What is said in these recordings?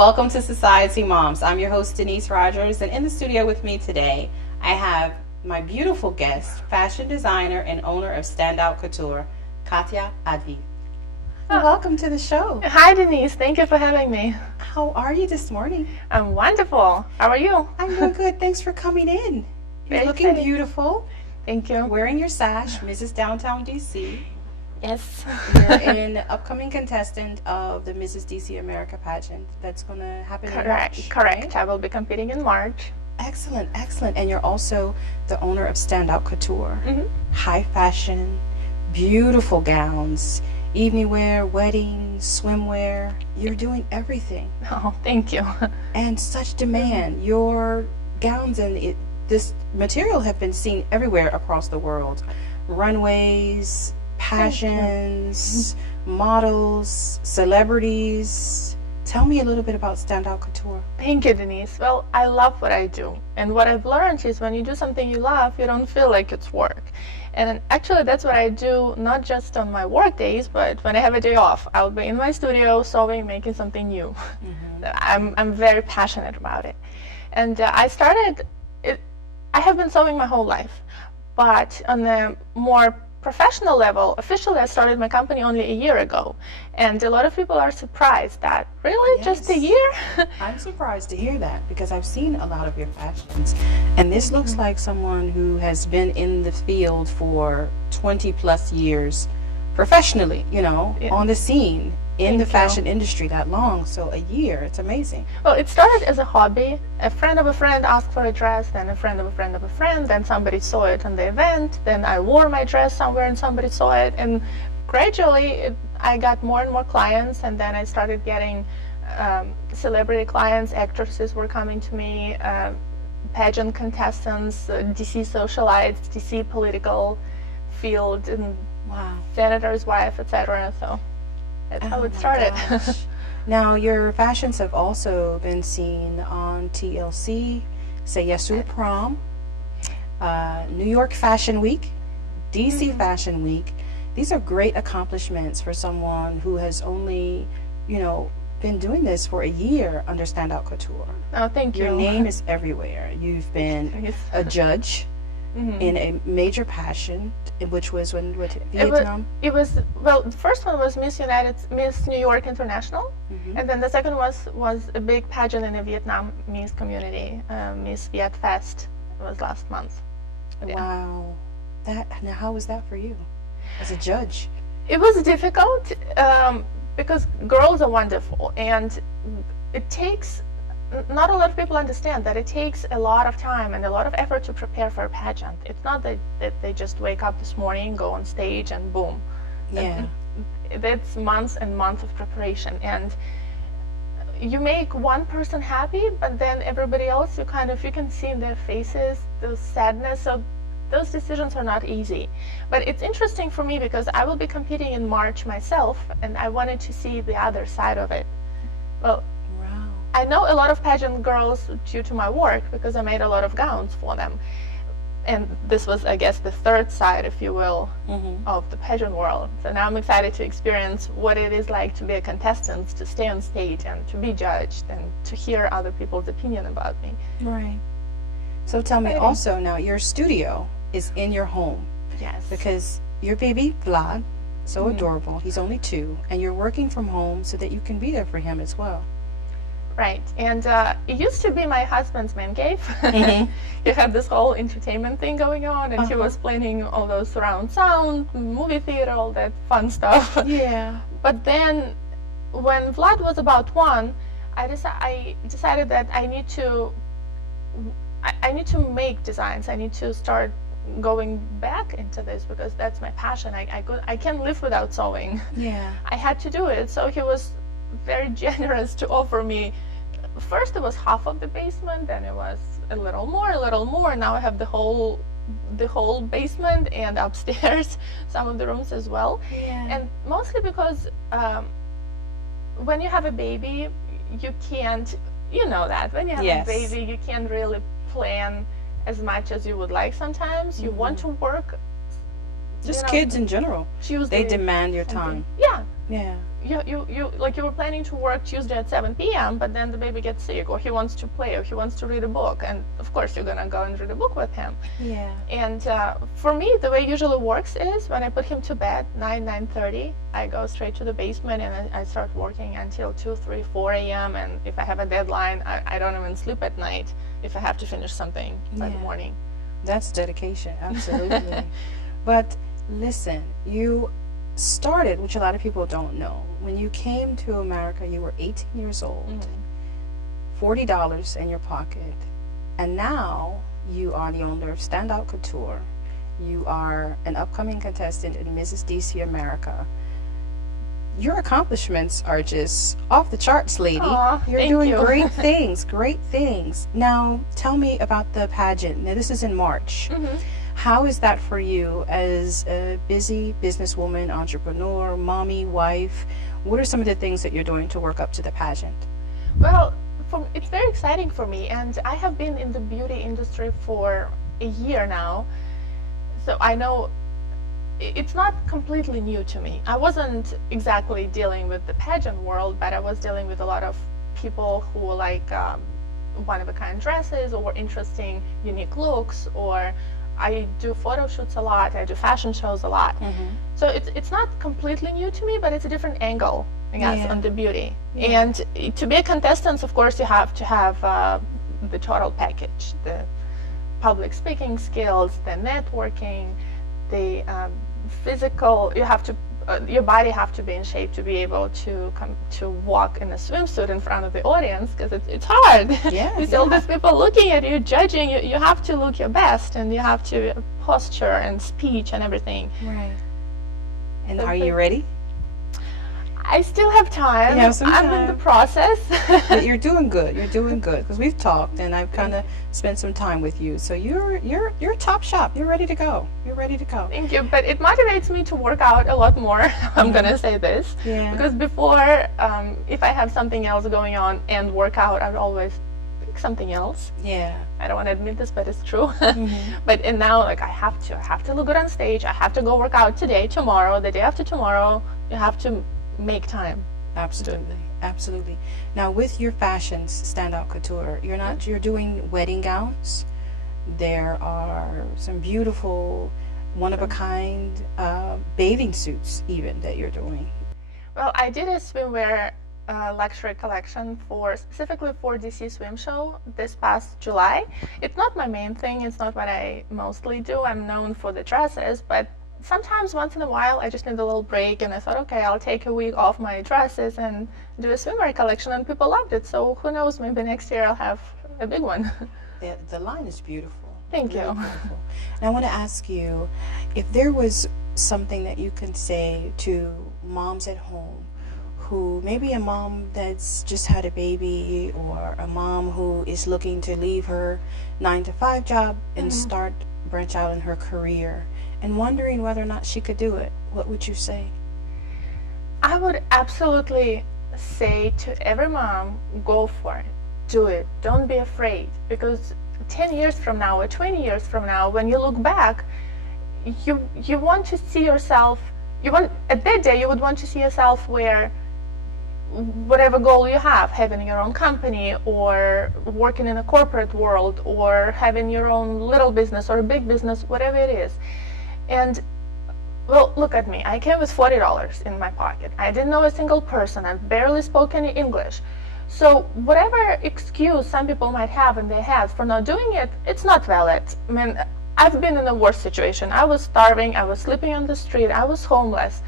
Welcome to Society Moms. I'm your host, Denise Rogers, and in the studio with me today, I have my beautiful guest, fashion designer and owner of Standout Couture, Katya Avdeev. Welcome to the show. Hi, Denise. Thank you for having me. How are you this morning? I'm wonderful. How are you? I'm doing good. Thanks for coming in. You're Very looking excited. beautiful. Thank you. Wearing your sash, Mrs. Downtown DC. Yes. You're an upcoming contestant of the Mrs. DC America pageant that's going to happen in March. Correct. right? I will be competing in March. Excellent, excellent. And you're also the owner of Standout Couture. Mhm. High fashion, beautiful gowns, evening wear, weddings, swimwear. You're doing everything. Oh, thank you. And such demand. Your gowns and this material have been seen everywhere across the world. Runways, passions, models, celebrities. Tell me a little bit about Standout Couture. Thank you, Denise. Well, I love what I do. And what I've learned is when you do something you love, you don't feel like it's work. And actually, that's what I do, not just on my work days, but when I have a day off. I'll be in my studio sewing, making something new. I'm very passionate about it. And I have been sewing my whole life. But on a more professional level, officially I started my company only a year ago. And a lot of people are surprised that, really, just a Yes. year? I'm surprised to hear that because I've seen a lot of your fashions. And this looks like someone who has been in the field for 20 plus years professionally, Yeah. on the scene in the Thank you. fashion industry that long. So a year, it's amazing. Well, it started as a hobby. A friend of a friend asked for a dress, then a friend of a friend of a friend, then somebody saw it on the event, then I wore my dress somewhere and somebody saw it, and gradually I got more and more clients, and then I started getting celebrity clients. Actresses were coming to me, pageant contestants, DC socialites, DC political field, and Wow. senator's wife, etc. So that's how Oh it my started. gosh. Now, your fashions have also been seen on TLC, Say Yes to the Prom, New York Fashion Week, DC Fashion Week. These are great accomplishments for someone who has only, been doing this for a year under Standout Couture. Oh, thank you. Your name is everywhere. You've been Yes. a judge Mhm. in a major passion, which was when what, It Vietnam. well, the first one was Miss New York International, and then the second was a big pageant in the Vietnamese community, Miss Viet Fest. It was last month. Yeah. Wow. Now how was that for you as a judge? It was difficult because girls are wonderful, and it takes. Not a lot of people understand that it takes a lot of time and a lot of effort to prepare for a pageant. It's not that they just wake up this morning, go on stage, and boom. Yeah. That's months and months of preparation, and you make one person happy, but then everybody else, you can see in their faces the sadness. So those decisions are not easy. But it's interesting for me because I will be competing in March myself, and I wanted to see the other side of it. Well, Wow. I know a lot of pageant girls due to my work because I made a lot of gowns for them. And this was, I guess, the third side, if you will, of the pageant world. So now I'm excited to experience what it is like to be a contestant, to stay on stage and to be judged and to hear other people's opinion about me. Right. So tell me Exciting. also now, your studio is in your home Yes. because your baby, Vlad, so adorable, he's only 2, and you're working from home so that you can be there for him as well. Right. And it used to be my husband's man cave. He had this whole entertainment thing going on, and he was planning all those surround sound, movie theater, all that fun stuff. Yeah. But then when Vlad was about 1, I decided that I need to make designs. I need to start going back into this because that's my passion. I can't live without sewing. Yeah. I had to do it. So he was very generous to offer me. First it was half of the basement, then it was a little more. Now I have the whole basement and upstairs some of the rooms as well. Yeah. And mostly because when you have a baby, you can't, that when you have Yes. a baby, you can't really plan as much as you would like sometimes. You want to work Just kids in general. Tuesday, They demand your something. time. Yeah. Yeah. you were planning to work Tuesday at 7 p.m., but then the baby gets sick, or he wants to play, or he wants to read a book, and of course you're gonna go and read a book with him. Yeah. And for me, the way it usually works is when I put him to bed, 9:30, I go straight to the basement and I start working until 2, 3, 4 a.m. And if I have a deadline, I don't even sleep at night if I have to finish something by the Yeah. morning. That's dedication, absolutely. But listen, you started, which a lot of people don't know. When you came to America, you were 18 years old, $40 in your pocket, and now you are the owner of Standout Couture. You are an upcoming contestant in Mrs. DC America. Your accomplishments are just off the charts, lady. Aw, You're thank doing you. great things, great things. Now, tell me about the pageant. Now, this is in March. How is that for you as a busy businesswoman, entrepreneur, mommy, wife? What are some of the things that you're doing to work up to the pageant? Well, it's very exciting for me, and I have been in the beauty industry for a year now, so I know it's not completely new to me. I wasn't exactly dealing with the pageant world, but I was dealing with a lot of people who like one-of-a-kind dresses or interesting, unique looks, or I do photo shoots a lot, I do fashion shows a lot. So it's not completely new to me, but it's a different angle, I guess, Yeah. on the beauty. And to be a contestant, of course, you have to have the total package, the public speaking skills, the networking, the physical, you have to, your body have to be in shape to be able to come to walk in a swimsuit in front of the audience, because it's hard. Yeah, You see all these people looking at you, judging you. You have to look your best, and you have to posture and speech and everything. Right. And So are you ready? I still have time. You have some I'm in the time. process. But you're doing good. You're doing good because we've talked and I've kind of spent some time with you. So you're top shop. You're ready to go. You're ready to go. Thank you, but it motivates me to work out a lot more. I'm gonna say this, Yeah. because before, if I have something else going on and work out, I would always pick something else. Yeah. I don't want to admit this, but it's true. But and now, like, I have to look good on stage. I have to go work out today, tomorrow, the day after tomorrow. You have to make time. Absolutely. Absolutely. Now with your fashions, Standout Couture, you're doing wedding gowns. There are some beautiful, one-of-a-kind bathing suits even that you're doing. Well, I did a swimwear luxury collection specifically for DC Swim Show this past July. It's not my main thing. It's not what I mostly do. I'm known for the dresses, but sometimes once in a while I just need a little break, and I thought, okay, I'll take a week off my dresses and do a swimwear collection, and people loved it. So who knows, maybe next year I'll have a big one. The line is beautiful. Thank you. Really beautiful. And I want to ask you, if there was something that you can say to moms at home, who maybe a mom that's just had a baby, or a mom who is looking to leave her 9-to-5 job and branch out in her career, and wondering whether or not she could do it, what would you say? I would absolutely say to every mom, go for it. Do it. Don't be afraid, because 10 years from now or 20 years from now, when you look back, you want to see yourself, at that day you would want to see yourself where whatever goal you have, having your own company, or working in a corporate world, or having your own little business or a big business, whatever it is. And well, look at me. I came with $40 in my pocket. I didn't know a single person. I barely spoke any English. So whatever excuse some people might have in their heads for not doing it, it's not valid. I mean, I've been in a worse situation. I was starving. I was sleeping on the street. I was homeless.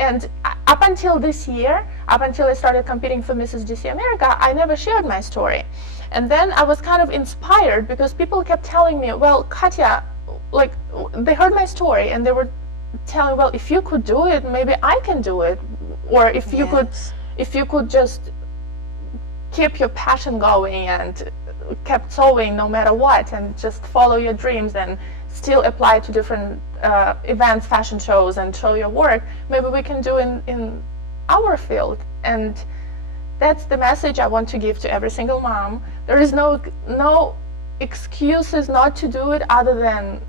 And up until this year, up until I started competing for Mrs. DC America, I never shared my story. And then I was kind of inspired because people kept telling me, well, Katya, like, they heard my story and they were telling, well, if you could do it, maybe I can do it. Or if you could just keep your passion going and kept sewing no matter what, and just follow your dreams and still apply to different events, fashion shows, and show your work, maybe we can do in our field. And that's the message I want to give to every single mom. There is no excuses not to do it other than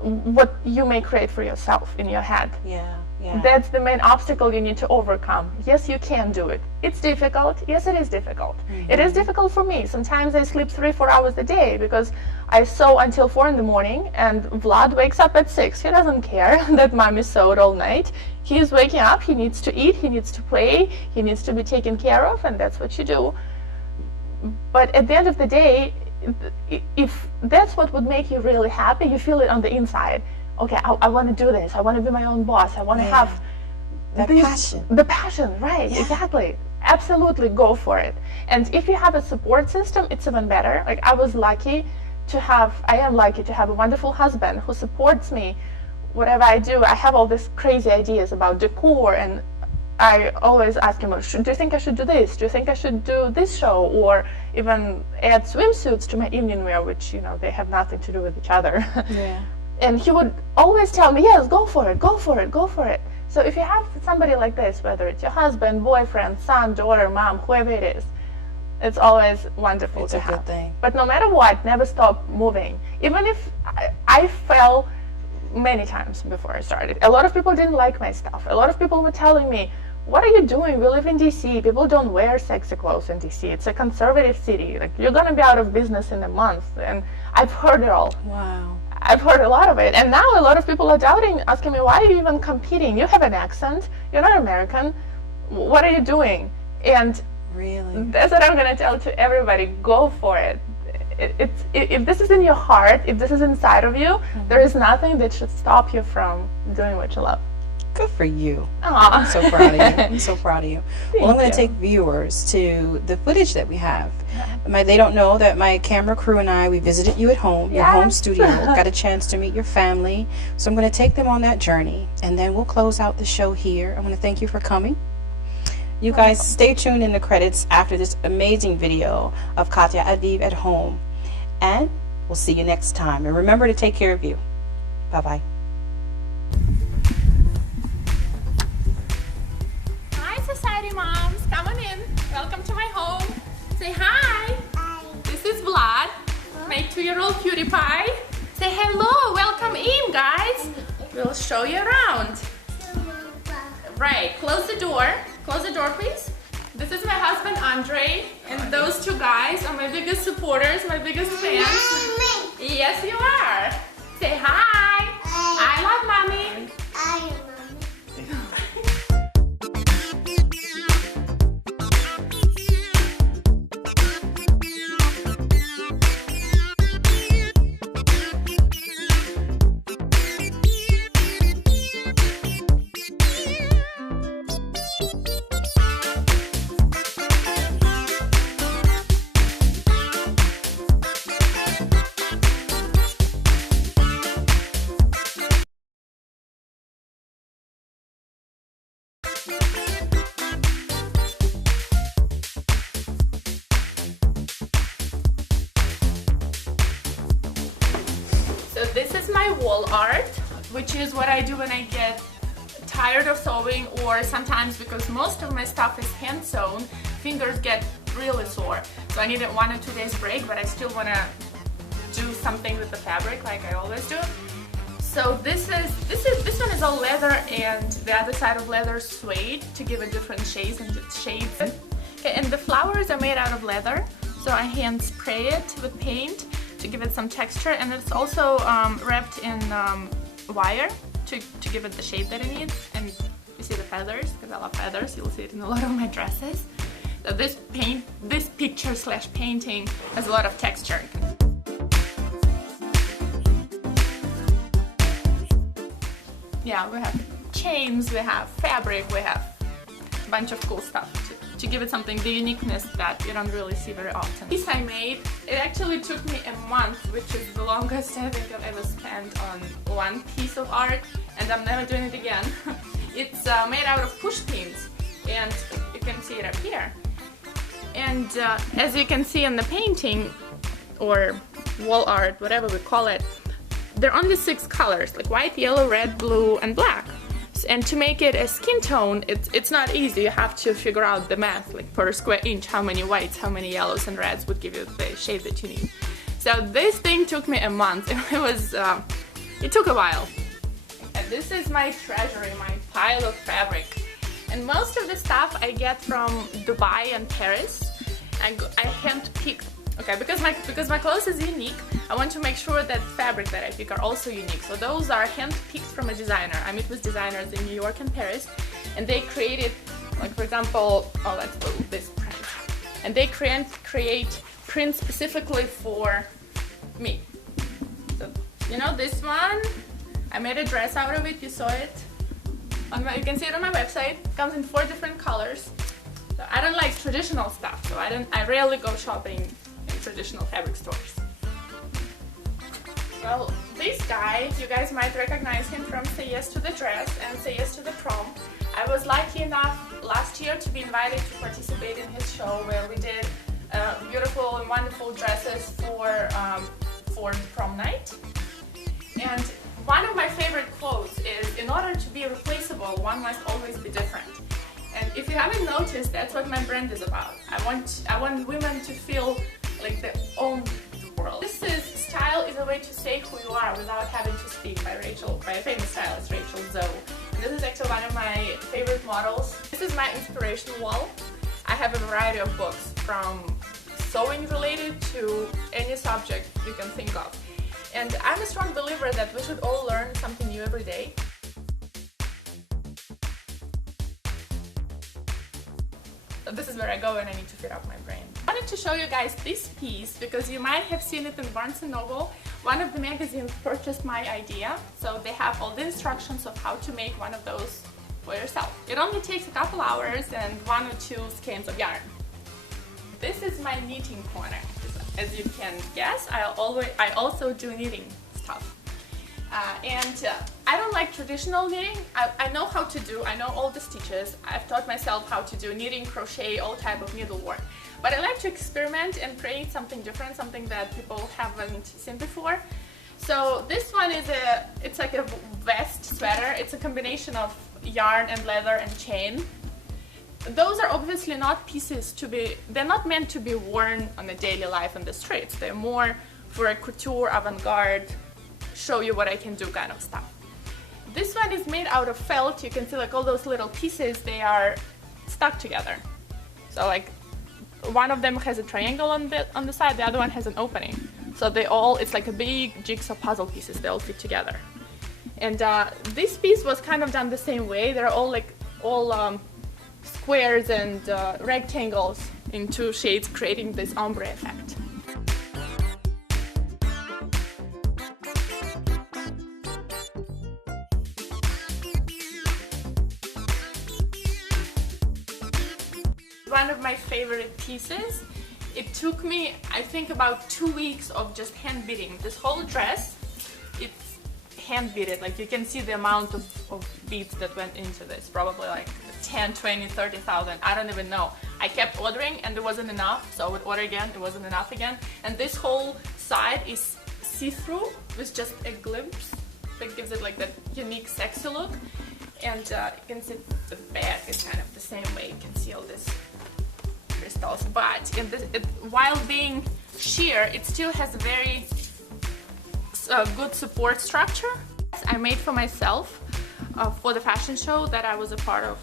what you may create for yourself in your head. Yeah, Yeah. That's the main obstacle you need to overcome. Yes, you can do it. It's difficult. Yes, it is difficult. It is difficult for me. Sometimes I sleep 3-4 hours a day because I sew until 4 in the morning, and Vlad wakes up at 6. He doesn't care that mommy sewed all night. He's waking up, he needs to eat, he needs to play, he needs to be taken care of, and that's what you do. But at the end of the day, if that's what would make you really happy, you feel it on the inside. Okay, I want to do this. I want to be my own boss. I want to have that passion. The passion, right? Yeah. Exactly. Absolutely, go for it. And if you have a support system, it's even better. Like I am lucky to have a wonderful husband who supports me. Whatever I do, I have all these crazy ideas about decor, and I always ask him, do you think I should do this? Do you think I should do this show? Or even add swimsuits to my evening wear, which, they have nothing to do with each other. Yeah. And he would always tell me, yes, go for it, go for it, go for it. So if you have somebody like this, whether it's your husband, boyfriend, son, daughter, mom, whoever it is, it's always wonderful to have. It's a good thing. But no matter what, never stop moving. Even if I fell many times before I started. A lot of people didn't like my stuff. A lot of people were telling me, what are you doing? We live in DC. People don't wear sexy clothes in DC. It's a conservative city. Like, you're going to be out of business in a month. And I've heard it all. Wow. I've heard a lot of it. And now a lot of people are doubting, asking me, why are you even competing? You have an accent. You're not American. What are you doing? And Really? that's what I'm going to tell to everybody. Go for it. If this is in your heart, if this is inside of you, there is nothing that should stop you from doing what you love. Good for you. Aw. I'm so proud of you. I'm so proud of you. Well, I'm going you. to take viewers to the footage that we have. They don't know that my camera crew and I, we visited you at home, your home studio, got a chance to meet your family. So I'm going to take them on that journey, and then we'll close out the show here. I want to thank you for coming. You guys stay tuned in the credits after this amazing video of Katya Avdeev at home. And we'll see you next time. And remember to take care of you. Bye-bye. Hi, Society Moms. Come on in. Welcome to my home. Say hi. Hi. This is Vlad, my 2-year-old cutie pie. Say hello. Welcome in, guys. We'll show you around. Right. Close the door. Close the door, please. This is my husband, Andre, and those two guys are my biggest supporters, my biggest fans. Mommy. Yes, you are. Say hi. I love mommy. I love Mommy. So this is my wall art, which is what I do when I get tired of sewing, or sometimes, because most of my stuff is hand sewn, fingers get really sore. So I need a 1 or 2 days break, but I still want to do something with the fabric like I always do. So this one is all leather, and the other side of leather suede to give it different shades and shapes. Okay, and the flowers are made out of leather, so I hand spray it with paint to give it some texture, and it's also wrapped in wire to give it the shape that it needs. And you see the feathers, because I love feathers. You'll see it in a lot of my dresses. So this picture / painting has a lot of texture. Yeah, we have chains, we have fabric, we have a bunch of cool stuff to give it something, the uniqueness that you don't really see very often. This I made, it actually took me a month, which is the longest I think I've ever spent on one piece of art, and I'm never doing it again. It's made out of push pins, and you can see it up here. And as you can see in the painting, or wall art, whatever we call it, there are only 6 colors, like white, yellow, red, blue, and black. And to make it a skin tone, it's not easy. You have to figure out the math, like per square inch, how many whites, how many yellows and reds would give you the shade that you need. So this thing took me a month. It took a while. This is my treasury, my pile of fabric. And most of the stuff I get from Dubai and Paris. I hand-picked, okay, because my clothes is unique, I want to make sure that fabric that I pick are also unique. So those are hand-picked from a designer. I meet with designers in New York and Paris, and they created, like for example, oh, let's do this print. And they create prints specifically for me. So, you know, this one, I made a dress out of it, you saw it. You can see it on my website. It comes in 4 different colors. So I don't like traditional stuff, so I rarely go shopping in traditional fabric stores. Well, this guy, you guys might recognize him from Say Yes to the Dress and Say Yes to the Prom. I was lucky enough last year to be invited to participate in his show where we did beautiful and wonderful dresses for prom night. And one of my favorite quotes is, in order to be replaceable, one must always be different. And if you haven't noticed, that's what my brand is about. I want women to feel like they own the world. This is Style is a way to say who you are without having to speak, by a famous stylist, Rachel Zoe. And this is actually one of my favorite models. This is my inspiration wall. I have a variety of books from sewing related to any subject you can think of. And I'm a strong believer that we should all learn something new every day. This is where I go when I need to fill up my brain. I wanted to show you guys this piece because you might have seen it in Barnes & Noble. One of the magazines purchased my idea, so they have all the instructions of how to make one of those for yourself. It only takes a couple hours and 1 or 2 skeins of yarn. This is my knitting corner. As you can guess, I also do knitting stuff. I don't like traditional knitting. I know how to do, I know all the stitches. I've taught myself how to do knitting, crochet, all type of needlework. But I like to experiment and create something different, something that people haven't seen before. So this one is it's like a vest sweater. It's a combination of yarn and leather and chain. Those are obviously not pieces they're not meant to be worn on a daily life in the streets. They're more for a couture, avant-garde, show you what I can do kind of stuff. This one is made out of felt. You can see like all those little pieces, they are stuck together. So like one of them has a triangle on the side, the other one has an opening. So it's like a big jigsaw puzzle pieces, they all fit together. And this piece was kind of done the same way. They're all squares and rectangles in 2 shades, creating this ombre effect. One of my favorite pieces. It took me, I think, about 2 weeks of just hand beading. This whole dress, it's hand beaded. Like you can see the amount of beads that went into this, probably like 10, 20, 30,000, I don't even know. I kept ordering and there wasn't enough, so I would order again, there wasn't enough again. And this whole side is see-through with just a glimpse that gives it like that unique sexy look. And you can see the back is kind of the same way. You can see all this crystals, but while being sheer, it still has a very good support structure. I made for myself for the fashion show that I was a part of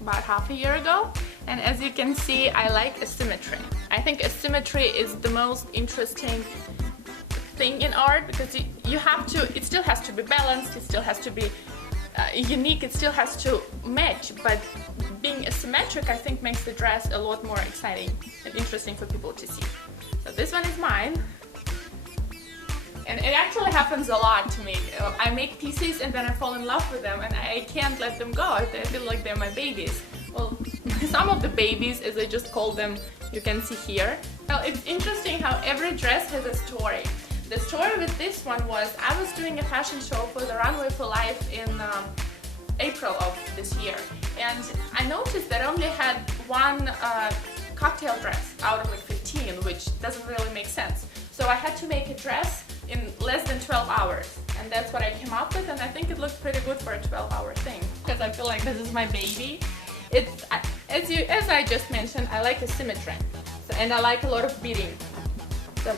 about half a year ago, and as you can see, I like asymmetry. I think asymmetry is the most interesting thing in art because it still has to be balanced, it still has to be unique, it still has to match, but being asymmetric I think makes the dress a lot more exciting and interesting for people to see. So this one is mine, and it actually happens a lot to me. I make pieces and then I fall in love with them and I can't let them go. I feel like they're my babies. Well, some of the babies, as I just call them, you can see here. Now it's interesting how every dress has a story. The story with this one was I was doing a fashion show for the Runway for Life in April of this year, and I noticed that I only had one cocktail dress out of like 15, which doesn't really make sense. So I had to make a dress in less than 12 hours, and that's what I came up with, and I think it looked pretty good for a 12-hour thing because I feel like this is my baby. It's as I just mentioned, I like asymmetry, and I like a lot of beading. So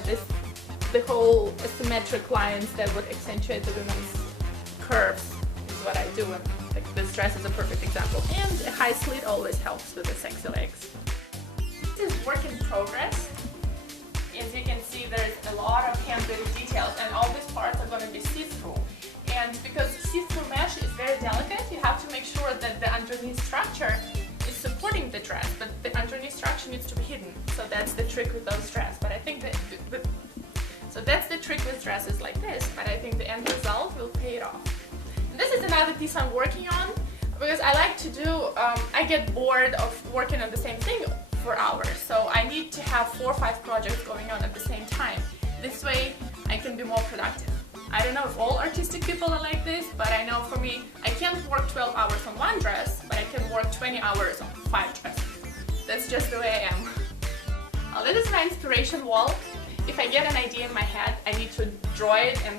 the whole asymmetric lines that would accentuate the women's curves is what I do, and like, this dress is a perfect example. And a high slit always helps with the sexy legs. This is work in progress. As you can see, there's a lot of hand-built details, and all these parts are going to be see-through. And because see-through mesh is very delicate, you have to make sure that the underneath structure is supporting the dress, but the underneath structure needs to be hidden. So that's the trick with those dresses. But I think that so that's the trick with dresses like this. But I think the end result will pay it off. And this is another piece I'm working on, because I like to do. I get bored of working on the same thing for hours, so I need to have 4 or 5 projects going on at the same time. This way I can be more productive. I don't know if all artistic people are like this, but I know for me, I can't work 12 hours on one dress, but I can work 20 hours on 5 dresses. That's just the way I am. This is my inspiration wall. If I get an idea in my head, I need to draw it and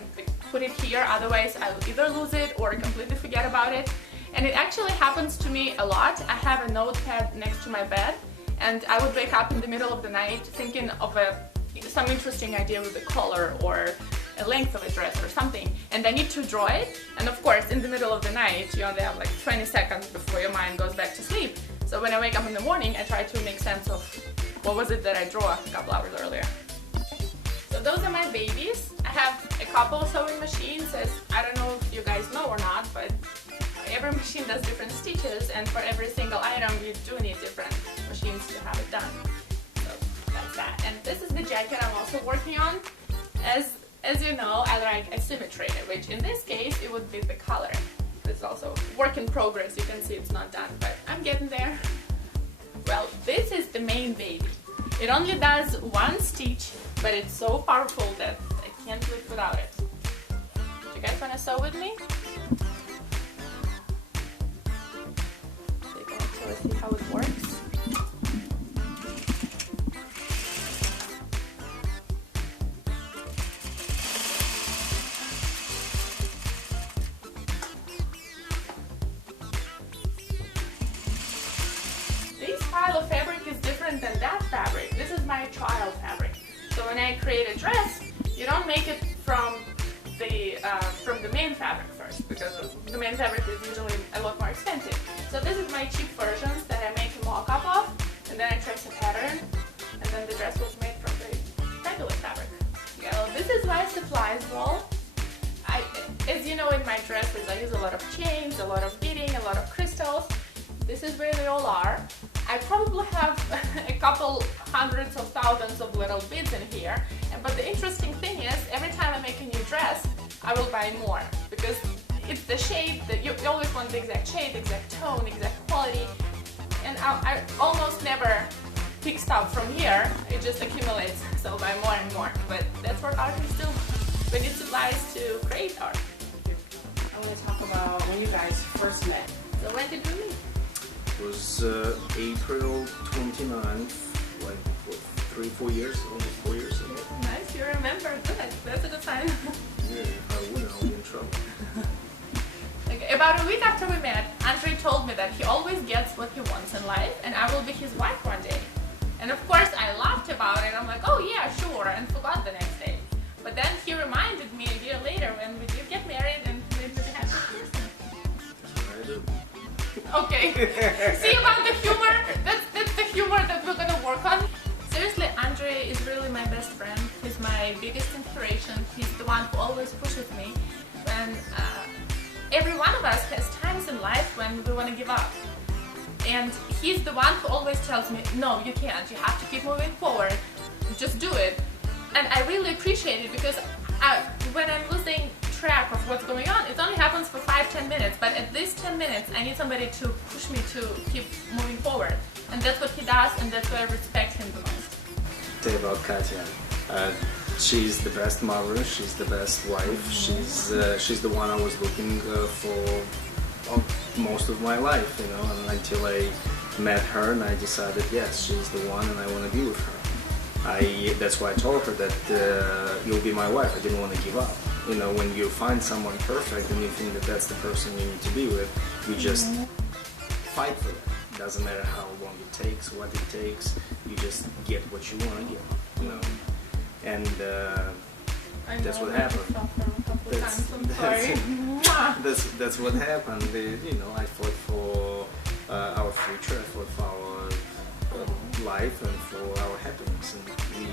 put it here, otherwise I'll either lose it or completely forget about it. And it actually happens to me a lot. I have a notepad next to my bed, and I would wake up in the middle of the night thinking of some interesting idea with a color or a length of a dress or something, and I need to draw it. And of course, in the middle of the night, you only have like 20 seconds before your mind goes back to sleep. So when I wake up in the morning, I try to make sense of what was it that I drew a couple hours earlier. So those are my babies. I have a couple of sewing machines, as I don't know if you guys know or not, but every machine does different stitches, and for every single item you do need different machines to have it done. So that's that. And this is the jacket I'm also working on. As you know, I like asymmetry, which in this case it would be the color. This is also work in progress. You can see it's not done, but I'm getting there. Well, this is the main baby. It only does 1 stitch, but it's so powerful that I can't live without it. Do you guys want to sew with me? So you can actually see how it works. This pile of fabric is different than that fabric. This is my trial fabric. So when I create a dress, you don't make it from the main fabric first, because the main fabric is usually a lot more expensive. So this is my cheap versions that I make a mock-up of, and then I trace a pattern, and then the dress was made from the regular fabric. Yeah, well, this is my supplies wall. As you know, in my dresses I use a lot of chains, a lot of beading, a lot of crystals. This is where they all are. I probably have a couple hundreds of thousands of little beads in here, but the interesting thing is, every time I make a new dress, I will buy more, because it's the shade that you always want the exact shade, exact tone, exact quality, and I almost never pick stuff from here. It just accumulates, so I'll buy more and more. But that's what artists do. We need supplies to create art. I want to talk about when you guys first met. So when did we meet? It was April 29th, like what, 3-4 years, almost 4 years ago. Nice, you remember. Good, that's a good sign. Yeah, I wouldn't, I'll be in trouble. Okay, about a week after we met, Andrei told me that he always gets what he wants in life, and I will be his wife one day. And of course I laughed about it. I'm like, oh yeah, sure, and forgot the next day. But then he reminded me a year later when we did get married, and made me the happiest person. I do. Okay. See about the humor? That's the humor that we're gonna work on. Seriously, Andrei is really my best friend. He's my biggest inspiration. He's the one who always pushes me. And every one of us has times in life when we want to give up. And he's the one who always tells me, no, you can't. You have to keep moving forward. Just do it. And I really appreciate it, because when I'm losing track of what's going on, it only happens for 5-10 minutes, but at least 10 minutes I need somebody to push me to keep moving forward, and that's what he does, and that's why I respect him the most. Tell you about Katya. She's the best mother, she's the best wife, she's the one I was looking for most of my life, you know, and until I met her and I decided, yes, she's the one and I want to be with her. That's why I told her that you'll be my wife. I didn't want to give up. You know, when you find someone perfect and you think that that's the person you need to be with, you just fight for that. Doesn't matter how long it takes, what it takes. You just get what you want to get. You know, and I that's know what I made you happened. suffer a couple That's- times. I'm that's- sorry. Mwah. That's what happened. You know, I fought for our future. I fought for our life and for our happiness. And we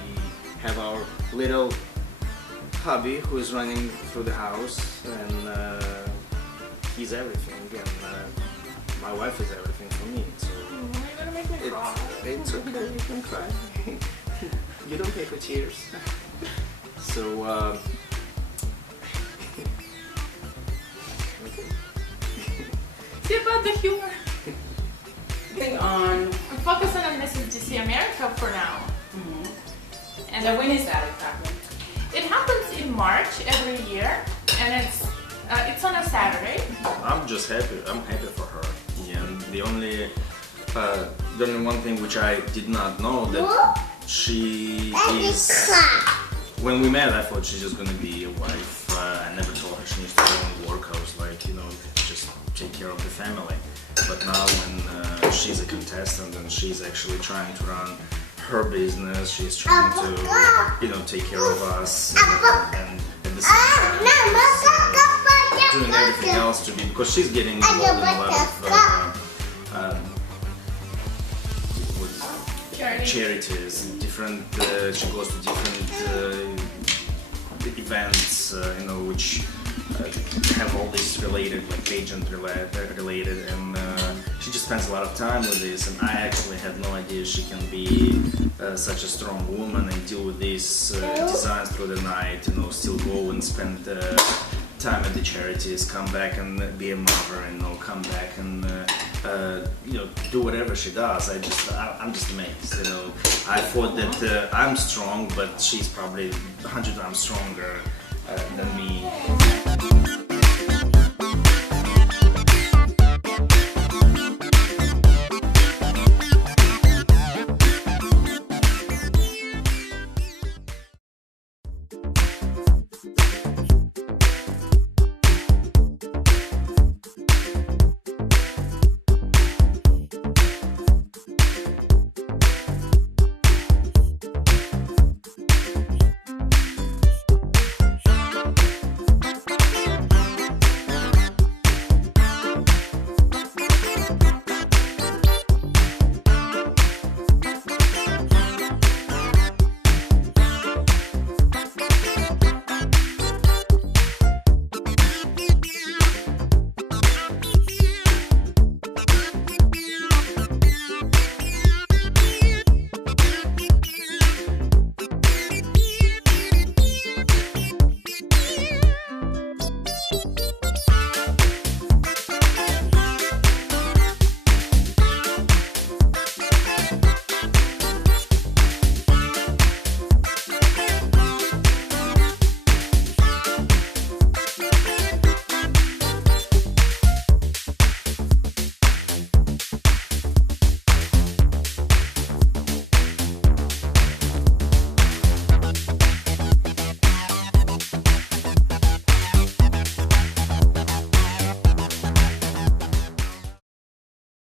have our little hubby who is running through the house, and he's everything. And my wife is everything for me. So You're gonna make me cry. it's okay. You can cry. You don't pay for tears. So. See about the humor. Thing on. I'm focusing on Mrs. DC America for now. And So when is that exactly? it happens in March every year, and it's on a Saturday. I'm just happy. I'm happy for her. And the only one thing which I did not know that she is. When we met, I thought she's just gonna be a wife. I never told her she needs to go and work. I was like, just take care of the family. But now when she's a contestant and she's actually trying to run her business, she's trying to, take care of us, and at the same time she's, doing everything else to be, because she's getting involved in a lot of charities, different. She goes to different events, which have all this related, like pageant related, and she just spends a lot of time with this. And I actually had no idea she can be such a strong woman and deal with these designs through the night. Still go and spend time at the charities, come back and be a mother, and come back and do whatever she does. I'm just amazed. I thought that I'm strong, but she's probably 100 times stronger than